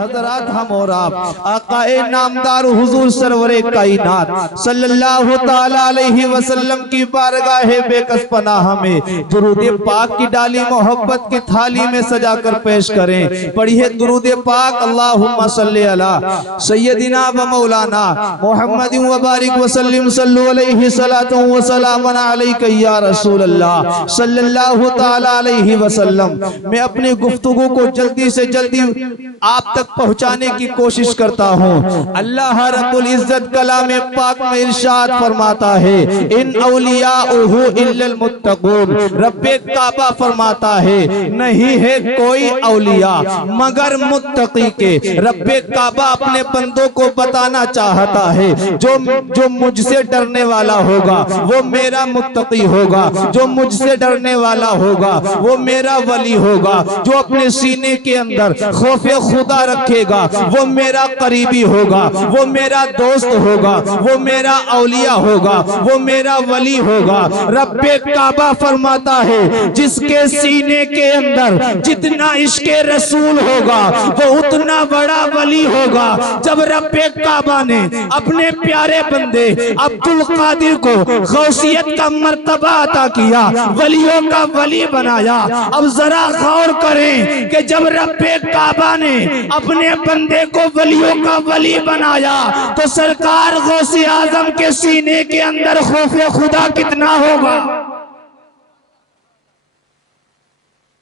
حضرات ہم اور آپ آقا نامدار حضور سرور کائنات صلی اللہ تعالیٰ علیہ وسلم کی بارگاہ بے کس پناہ میں درود پاک کی ڈالی محبت کی تھالی میں سجا کر پیش کریں. پڑھیے درود پاک. اللہم صلی علی سیدنا و مولانا محمد و بارک وسلم صلو علیہ صلاۃ و سلام علیک یا رسول اللہ صلی اللہ تعالیٰ علیہ وسلم. میں اپنی گفتگو کو جلدی سے جلدی آپ تک پہنچانے کی کوشش کرتا ہوں. اللہ رب العزت کلام پاک میں ارشاد فرماتا ہے ان اولیاءہ الا المتقون. رب کعبہ فرماتا ہے نہیں ہے کوئی اولیاء مگر متقی کے. رب کعبہ اپنے بندوں کو بتانا چاہتا ہے جو مجھ سے ڈرنے والا ہوگا وہ میرا متقی ہوگا, جو مجھ سے ڈرنے والا ہوگا وہ میرا ولی ہوگا, جو اپنے سینے کے اندر خوف خدا رکھے گا وہ میرا قریبی ہوگا, وہ میرا دوست ہوگا, وہ میرا اولیاء ہوگا, وہ میرا ولی ہوگا. رب کعبہ فرماتا ہے جس کے سینے کے اندر جتنا عشق رسول ہوگا وہ اتنا بڑا ولی ہوگا. جب رب کعبہ نے اپنے پیارے بندے عبدالقادر کو غوثیت کا مرتبہ عطا کیا, ولیوں کا ولی بنایا, اب ذرا غور کریں کہ جب رب کعبہ نے اپنے بندے کو ولیوں کا ولی بنایا تو سرکار غوث اعظم کے سینے کے اندر خوف خدا کتنا ہوگا.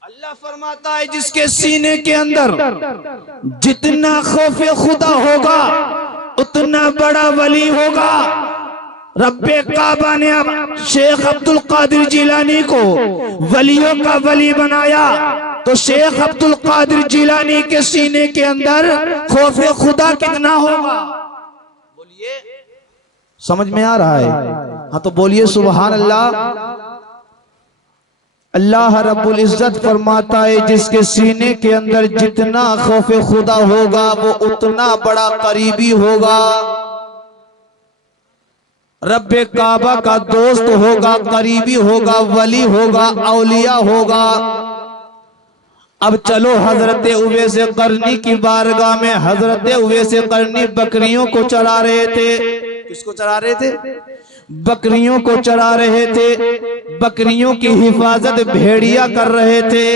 اللہ فرماتا ہے جس کے سینے کے اندر جتنا خوف خدا ہوگا اتنا بڑا ولی ہوگا. رب کعبہ نے اب شیخ عبدالقادر جیلانی کو ولیوں کا ولی بنایا تو شیخ عبدالقادر جیلانی کے سینے کے اندر خوف خدا کتنا ہوگا. بولیے سمجھ میں آ رہا ہے؟ ہاں تو بولیے سبحان اللہ. اللہ رب العزت فرماتا ہے جس کے سینے کے اندر جتنا خوف خدا ہوگا وہ اتنا بڑا قریبی ہوگا. رب کعبہ کا دوست ہوگا, قریبی ہوگا, ولی ہوگا, اولیاء ہوگا. اب چلو حضرت اویس قرنی کی بارگاہ میں حضرت اویس قرنی بکریوں کو چرا رہے تھے. کس کو چرا رہے تھے؟ بکریوں کو چرا رہے تھے. بکریوں کی حفاظت بھیڑیا کر رہے تھے.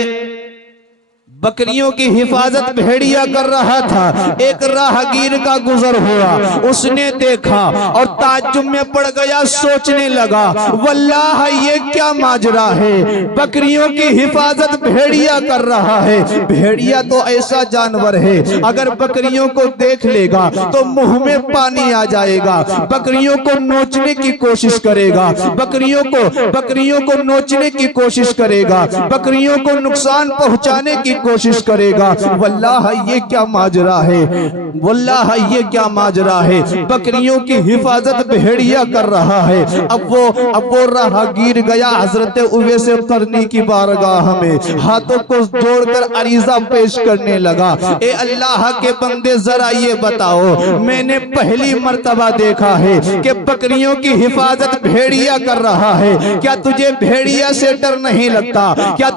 بکریوں کی حفاظت بھیڑیا کر رہا تھا. ایک راہگیر کا گزر ہوا, اس نے دیکھا اور تعجب میں پڑ گیا, سوچنے لگا واللہ یہ کیا ماجرا ہے, بکریوں کی حفاظت بھیڑیا کر رہا ہے. بھیڑیا تو ایسا جانور ہے اگر بکریوں کو دیکھ لے گا تو منہ میں پانی آ جائے گا, بکریوں کو نوچنے کی کوشش کرے گا, بکریوں کو نوچنے کی کوشش کرے گا, بکریوں کو نقصان پہنچانے کی کوشش کرے گا. واللہ یہ کیا ماجرا ہے, واللہ یہ کیا ماجرا ہے, بکریوں کی حفاظت بھیڑیا کر رہا ہے. اب وہ راہگیر گیا حضرت اویس قرنی کی بارگاہ میں, ہاتھوں کو جوڑ کر عریضہ پیش کرنے لگا, اے اللہ کے بندے ذرا یہ بتاؤ, میں نے پہلی مرتبہ دیکھا ہے کہ بکریوں کی حفاظت بھیڑیا کر رہا ہے, کیا تجھے بھیڑیا سے ڈر نہیں لگتا, کیا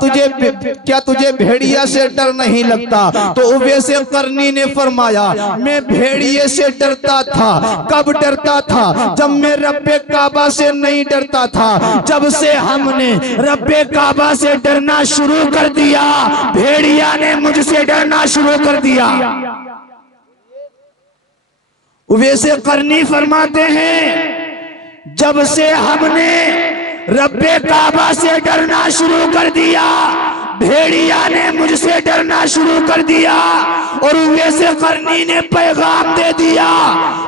تجھے بھیڑیا سے ڈر نہیں لگتا؟ تو اویس قرنی نے فرمایا میں بھیڑیے سے ڈرتا تھا. کب ڈرتا تھا؟ جب میں رب کعبہ سے نہیں ڈرتا تھا. جب سے ہم نے رب کعبہ سے ڈرنا شروع کر دیا بھیڑیا نے مجھ سے ڈرنا شروع کر دیا. اویس قرنی فرماتے ہیں جب سے ہم نے رب کعبہ سے ڈرنا شروع کر دیا بھیڑیا نے مجھ سے ڈرنا شروع کر دیا. اور اویس قرنی نے پیغام دے دیا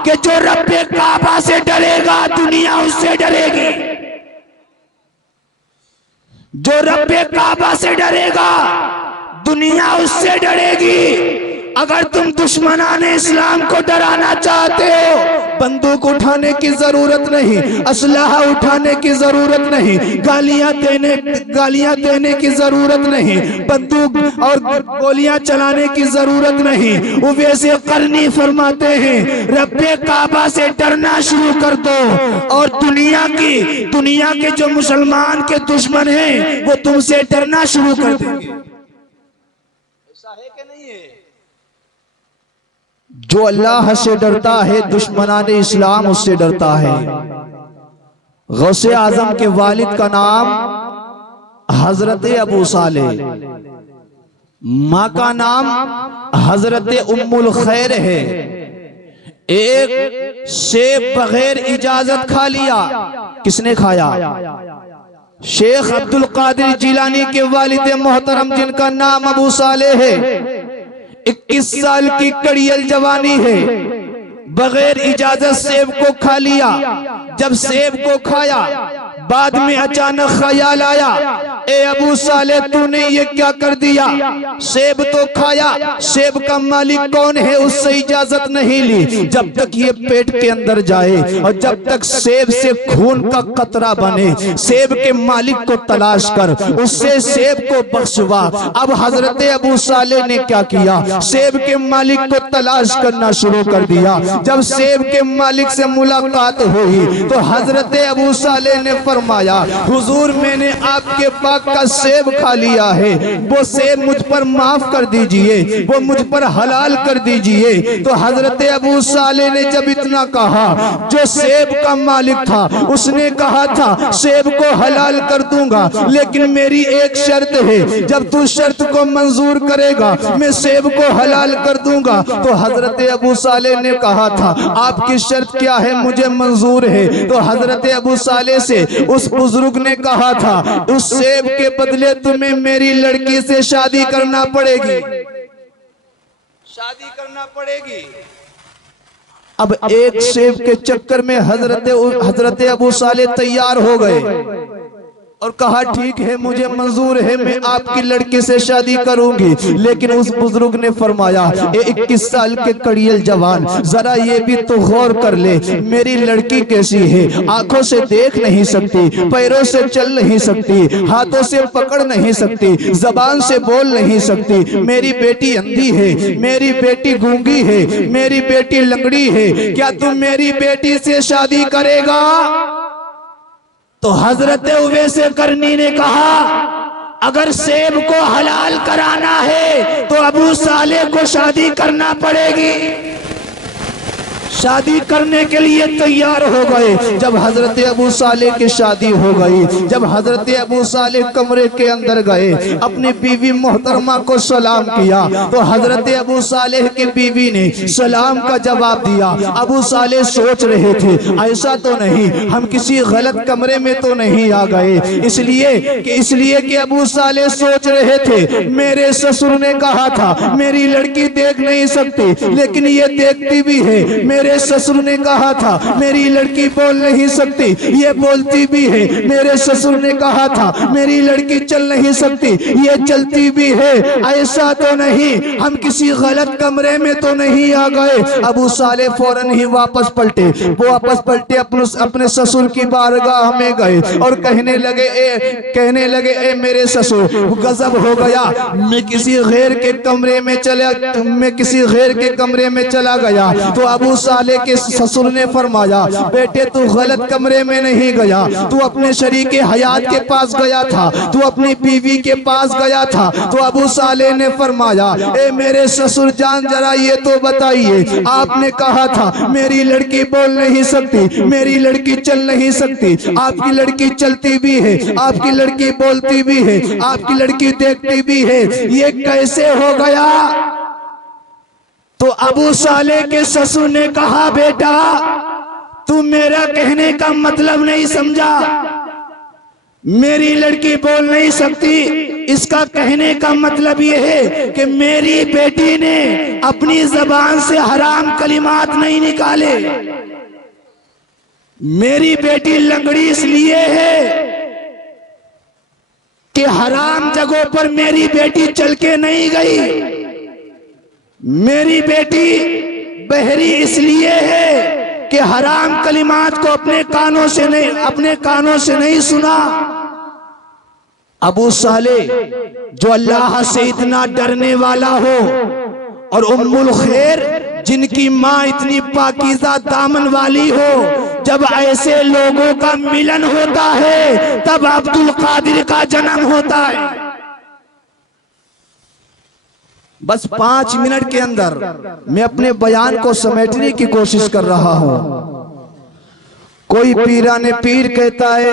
کہ جو رب کعبہ سے ڈرے گا دنیا اس سے ڈرے گی, جو رب کعبہ سے ڈرے گا دنیا اس سے ڈرے گی. اگر تم دشمنان اسلام کو ڈرانا چاہتے ہو بندوق اٹھانے کی ضرورت نہیں, اسلحہ اٹھانے کی ضرورت نہیں, گالیاں دینے کی ضرورت نہیں, بندوق اور گولیاں چلانے کی ضرورت نہیں. اویس قرنی فرماتے ہیں رب کعبہ سے ڈرنا شروع کر دو اور دنیا کے جو مسلمان کے دشمن ہیں وہ تم سے ڈرنا شروع کر دیں گے. ایسا ہے کہ نہیں ہے؟ جو اللہ سے ڈرتا ہے دشمنان اسلام اس سے ڈرتا ہے۔ غوث اعظم کے والد کا نام حضرت ابو صالح، ماں کا نام حضرت ام الخیر ہے۔ ایک سیب بغیر اجازت کھا لیا، کس نے کھایا؟ شیخ عبد القادر جیلانی کے والد محترم جن کا نام ابو صالح ہے، 21 سال کی کڑیل جوانی ہے، بغیر اجازت سیب کو کھا لیا۔ جب سیب کو کھایا بعد میں اچانک خیال آیا، اے ابو صالح تو نے یہ کیا کر دیا؟ سیب تو کھایا، سیب کا مالک کون ہے اس سے اجازت نہیں لی۔ جب تک یہ پیٹ کے اندر جائے اور جب تک سیب سے خون کا قطرہ بنے، سیب کے مالک کو تلاش کر، اس سے سیب کو بخشوا۔ اب حضرت ابو صالح نے کیا کیا؟ سیب کے مالک کو تلاش کرنا شروع کر دیا۔ جب سیب کے مالک سے ملاقات ہوئی تو حضرت ابو صالح نے فرمایا، حضور میں نے آپ کے پاک کا سیب کھا لیا ہے، وہ سیب مجھ پر معاف کر دیجئے، وہ مجھ پر حلال کر دیجئے۔ تو حضرت ابو صالح نے جب اتنا کہا، جو سیب کا مالک تھا اس نے کہا تھا سیب کو حلال کر دوں گا، لیکن میری ایک شرط ہے، جب تو شرط کو منظور کرے گا میں سیب کو حلال کر دوں گا۔ تو حضرت ابو صالح نے کہا تھا آپ کی شرط کیا ہے؟ مجھے منظور ہے۔ تو حضرت ابو صالح سے اس بزرگ نے کہا تھا اس سیب کے بدلے تمہیں میری لڑکی سے شادی کرنا پڑے گی، شادی کرنا پڑے گی۔ اب ایک سیب کے چکر میں حضرت ابو صالح تیار ہو گئے اور کہا ٹھیک ہے مجھے منظور ہے، میں آپ کی لڑکی سے شادی کروں گی۔ لیکن اس بزرگ نے فرمایا، اے 21 سال کے کڑیل جوان، ذرا یہ بھی تو غور کر لے، میری لڑکی کیسی ہے؟ آنکھوں سے دیکھ نہیں سکتی، پیروں سے چل نہیں سکتی، ہاتھوں سے پکڑ نہیں سکتی، زبان سے بول نہیں سکتی، میری بیٹی اندھی ہے، میری بیٹی گونگی ہے، میری بیٹی لنگڑی ہے، کیا تم میری بیٹی سے شادی کرے گا؟ تو حضرت اویس قرنی نے کہا اگر سیب کو حلال کرانا ہے تو ابو صالح کو شادی کرنا پڑے گی۔ شادی کرنے کے لیے تیار ہو گئے۔ جب حضرت ابو صالح کی شادی ہو گئی، جب حضرت ابو صالح کمرے کے اندر گئے، اپنی بیوی محترمہ کو سلام کیا تو حضرت ابو صالح کی بیوی نے سلام کا جواب دیا۔ ابو صالح سوچ رہے تھے ایسا تو نہیں ہم کسی غلط کمرے میں تو نہیں آ گئے، اس لیے کہ ابو صالح سوچ رہے تھے میرے سسر نے کہا تھا میری لڑکی دیکھ نہیں سکتی لیکن یہ دیکھتی بھی ہے، میرے سسر نے کہا تھا میری لڑکی بول نہیں سکتی یہ بولتی بھی ہے، میرے سسر نے کہا تھا میری لڑکی چل نہیں سکتی یہ چلتی بھی ہے، ایسا تو نہیں ہم کسی غلط کمرے میں تو نہیں آ گئے۔ ابو صالح فوراً ہی واپس پلٹے اپنے سسر کی بارگاہ میں گئے اور کہنے لگے اے میرے سسر غضب ہو گیا، میں کسی غیر کے کمرے میں چلا گیا۔ تو ابو صالح کے سسر نے فرمایا بیٹے تو غلط کمرے میں نہیں گیا، تو اپنے شریک حیات کے پاس گیا تھا، تو اپنی بیوی کے پاس گیا تھا۔ تو ابو صالح نے فرمایا اے میرے سسر جان ذرا یہ تو بتائیے آپ نے کہا تھا میری لڑکی بول نہیں سکتی، میری لڑکی چل نہیں سکتی، آپ کی لڑکی چلتی بھی ہے، آپ کی لڑکی بولتی بھی ہے، آپ کی لڑکی دیکھتی بھی ہے، یہ کیسے ہو گیا؟ تو ابو صالح کے سسر نے کہا بیٹا تو میرا کہنے کا مطلب نہیں سمجھا، میری لڑکی بول نہیں سکتی اس کا کہنے کا مطلب یہ ہے کہ میری بیٹی نے اپنی زبان سے حرام کلمات نہیں نکالے، میری بیٹی لنگڑی اس لیے ہے کہ حرام جگہوں پر میری بیٹی چل کے نہیں گئی، میری بیٹی بہری اس لیے ہے کہ حرام کلمات کو اپنے کانوں سے نہیں سنا۔ ابو صالح جو اللہ سے اتنا ڈرنے والا ہو اور ام الخیر جن کی ماں اتنی پاکیزہ دامن والی ہو، جب ایسے لوگوں کا ملن ہوتا ہے تب عبد القادر کا جنم ہوتا ہے۔ بس 5 منٹ کے اندر میں اپنے بیان کو سمیٹنے کی کوشش کر رہا ہوں۔ کوئی پیران پیر کہتا ہے،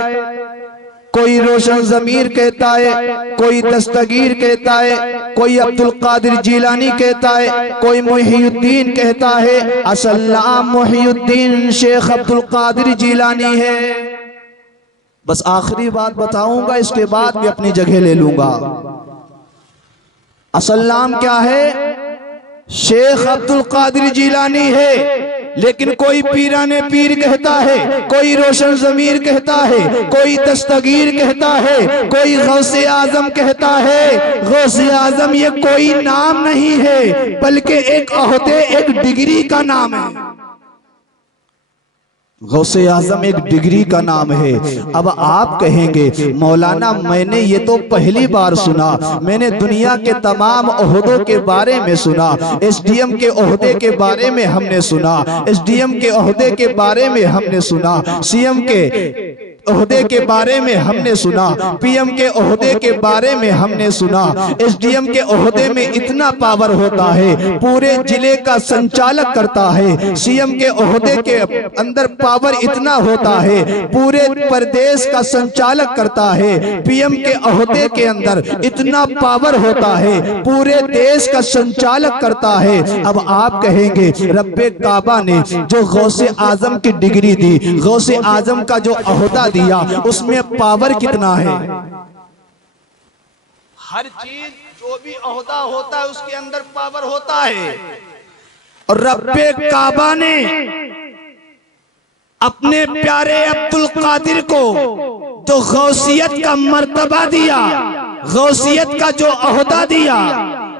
کوئی روشن ضمیر کہتا ہے، کوئی دستگیر کہتا ہے، کوئی عبدالقادر جیلانی کہتا ہے، کوئی محی الدین کہتا ہے۔ اصل نام محی الدین شیخ عبدالقادر جیلانی ہے۔ بس آخری بات بتاؤں گا، اس کے بعد بھی اپنی جگہ لے لوں گا۔ اصل نام کیا ہے؟ شیخ عبدالقادر جیلانی ہے، لیکن کوئی پیران پیر کہتا ہے، کوئی روشن ضمیر کہتا ہے، کوئی دستگیر کہتا ہے، کوئی غوث اعظم کہتا ہے۔ غوث اعظم یہ کوئی نام نہیں ہے، بلکہ ایک عہدے، ایک ڈگری کا نام ہے۔ غوث اعظم ایک ڈگری کا نام ہے۔ اب آپ کہیں گے مولانا میں نے یہ تو پہلی بار سنا، میں نے دنیا کے تمام عہدوں کے بارے میں سنا، ایس ڈی ایم کے عہدے کے بارے میں ہم نے سنا، ایس ڈی ایم کے عہدے کے بارے میں ہم نے سنا، سی ایم کے عہدے کے بارے میں ہم نے سنا، پی ایم کے عہدے کے بارے میں ہم نے سنا۔ ایس ڈی ایم کے عہدے میں اتنا پاور ہوتا ہے، پورے ضلع کا سنچالک کرتا ہے۔ سی ایم کے عہدے کے اندر پاور اتنا ہوتا ہے، پورے پردیش کا سنچالک کرتا ہے۔ پی ایم کے عہدے کے اندر اتنا پاور ہوتا ہے، پورے دیش کا سنچالک کرتا ہے۔ اب آپ کہیں گے رب کعبہ نے جو غوث اعظم کی ڈگری دی، غوث اعظم کا جو عہدہ دیا، اس میں پاور کتنا ہے؟ ہر چیز جو بھی عہدہ ہوتا ہے اس کے اندر پاور ہوتا ہے۔ اور رب کعبہ نے اپنے پیارے عبدالقادر کو جو غوثیت کا مرتبہ دیا، غوثیت کا جو عہدہ دیا،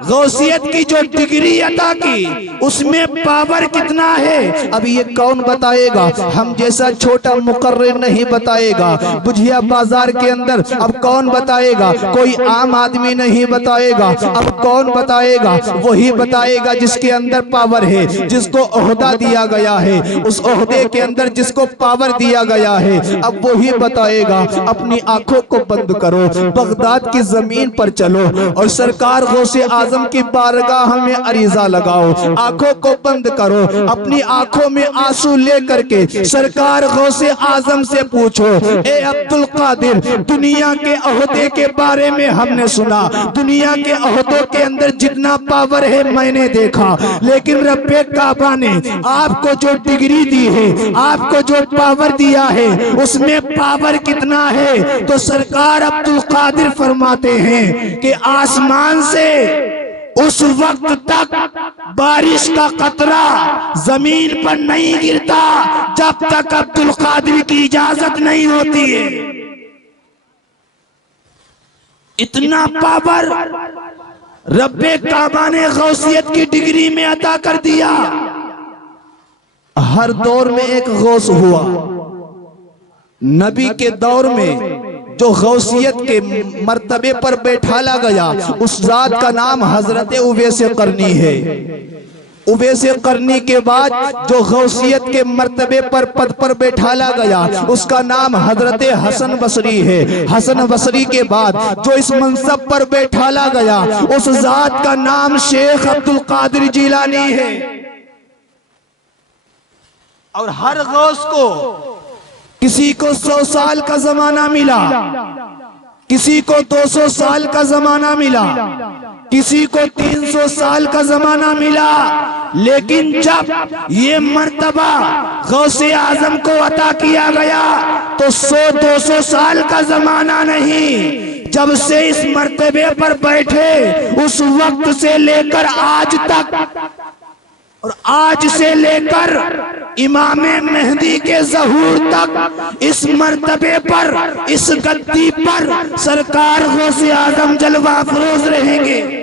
غوثیت کی جو ڈگری عطا کی، اس میں پاور کتنا ہے؟ اب یہ کون بتائے گا؟ ہم جیسا چھوٹا مقرر نہیں بتائے گا۔ بجھیا بازار کے اندر اب کون بتائے گا؟ کوئی عام آدمی نہیں بتائے گا۔ اب کون بتائے گا؟ وہی بتائے گا جس کے اندر پاور ہے، جس کو عہدہ دیا گیا ہے، اس عہدے کے اندر جس کو پاور دیا گیا ہے، اب وہی بتائے گا۔ اپنی آنکھوں کو بند کرو، بغداد کی زمین پر چلو اور سرکار غوث اعظم کی بارگاہ میں عریضہ لگاؤ۔ آنکھوں کو بند کرو، اپنی آنکھوں میں آنسو لے کر کے سرکار غوث اعظم سے پوچھو، اے عبدالقادر، دنیا کے عہدے کے بارے میں ہم نے سنا، دنیا کے عہدوں کے اندر جتنا پاور ہے میں نے دیکھا، لیکن رب کعبہ نے آپ کو جو ڈگری دی ہے، آپ کو جو پاور دیا ہے، اس میں پاور کتنا ہے؟ تو سرکار عبدالقادر فرماتے ہیں کہ آسمان سے اس وقت تک بارش کا قطرہ زمین پر نہیں گرتا جب تک عبدالقادر کی اجازت نہیں ہوتی ہے۔ اتنا پاور رب کعبہ نے غوثیت کی ڈگری میں عطا کر دیا۔ ہر دور میں ایک غوث ہوا۔ نبی کے دور میں جو غوثیت کے مرتبے پر بیٹھالا گیا، اس ذات کا نام حضرت اویس قرنی ہے۔ اویس قرنی کے بعد جو غوثیت کے مرتبے پر پد پر بیٹھالا گیا، اس کا نام حضرت حسن بصری ہے۔ حسن بصری کے بعد جو اس منصب پر بیٹھالا گیا، اس ذات کا نام شیخ عبدالقادر جیلانی ہے۔ اور ہر غوث کو کسی کو 100 سال کا زمانہ ملا، کسی کو 200 سال کا زمانہ ملا، کسی کو 300 سال کا زمانہ ملا، لیکن جب یہ مرتبہ غوث اعظم کو عطا کیا گیا تو 100-200 سال کا زمانہ نہیں، جب سے اس مرتبے پر بیٹھے اس وقت سے لے کر آج تک، اور آج سے لے کر امام مہدی کے ظہور تک اس مرتبے پر، اس گدی پر سرکار غوث اعظم جلوہ افروز رہیں گے۔